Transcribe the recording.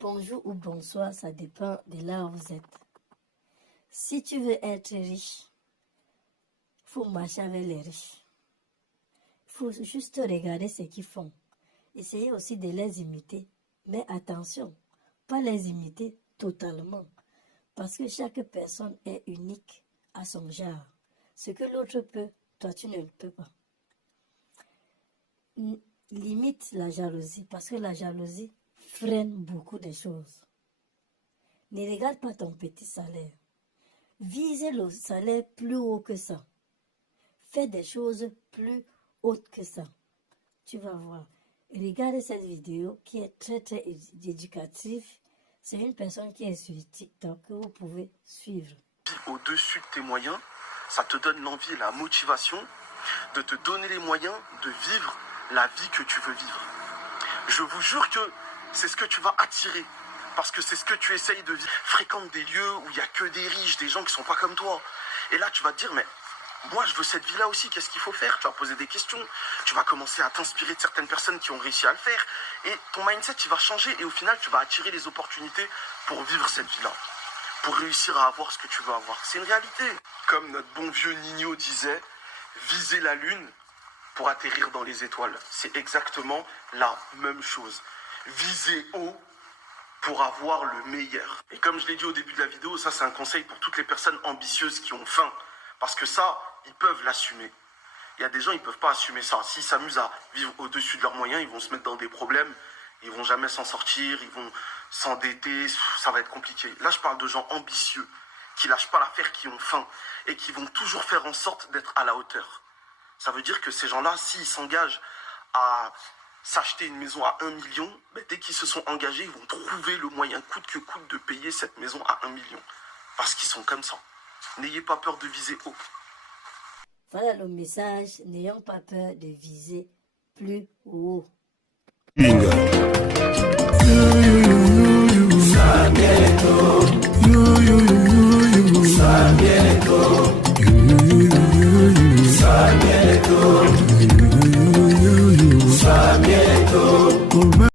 Bonjour ou bonsoir, ça dépend de là où vous êtes. Si tu veux être riche, il faut marcher avec les riches. Il faut juste regarder ce qu'ils font. Essayez aussi de les imiter. Mais attention, pas les imiter totalement. Parce que chaque personne est unique à son genre. Ce que l'autre peut, toi tu ne le peux pas. Limite la jalousie, parce que la jalousie freine beaucoup de choses. Ne regarde pas ton petit salaire. Visez le salaire plus haut que ça. Fais des choses plus hautes que ça. Tu vas voir. Regarde cette vidéo qui est très très éducative. C'est une personne qui est sur TikTok que vous pouvez suivre. Au-dessus de tes moyens, ça te donne l'envie et la motivation de te donner les moyens de vivre la vie que tu veux vivre. Je vous jure que c'est ce que tu vas attirer. Parce que c'est ce que tu essayes de vivre. Fréquente des lieux où il n'y a que des riches, des gens qui ne sont pas comme toi. Et là, tu vas te dire, mais moi, je veux cette vie-là aussi. Qu'est-ce qu'il faut faire? Tu vas poser des questions. Tu vas commencer à t'inspirer de certaines personnes qui ont réussi à le faire. Et ton mindset, il va changer. Et au final, tu vas attirer les opportunités pour vivre cette vie-là. Pour réussir à avoir ce que tu veux avoir. C'est une réalité. Comme notre bon vieux Nino disait, viser la lune pour atterrir dans les étoiles. C'est exactement la même chose. Viser haut pour avoir le meilleur. Et comme je l'ai dit au début de la vidéo, ça c'est un conseil pour toutes les personnes ambitieuses qui ont faim. Parce que ça, ils peuvent l'assumer. Il y a des gens, ils ne peuvent pas assumer ça. S'ils s'amusent à vivre au-dessus de leurs moyens, ils vont se mettre dans des problèmes. Ils vont jamais s'en sortir, ils vont s'endetter, ça va être compliqué. Là, je parle de gens ambitieux, qui lâchent pas l'affaire, qui ont faim, et qui vont toujours faire en sorte d'être à la hauteur. Ça veut dire que ces gens-là, s'ils s'engagent à s'acheter une maison à 1 million, ben, dès qu'ils se sont engagés, ils vont trouver le moyen coûte que coûte de payer cette maison à 1 million. Parce qu'ils sont comme ça. N'ayez pas peur de viser haut. Voilà le message, n'ayons pas peur de viser plus haut. Bingo.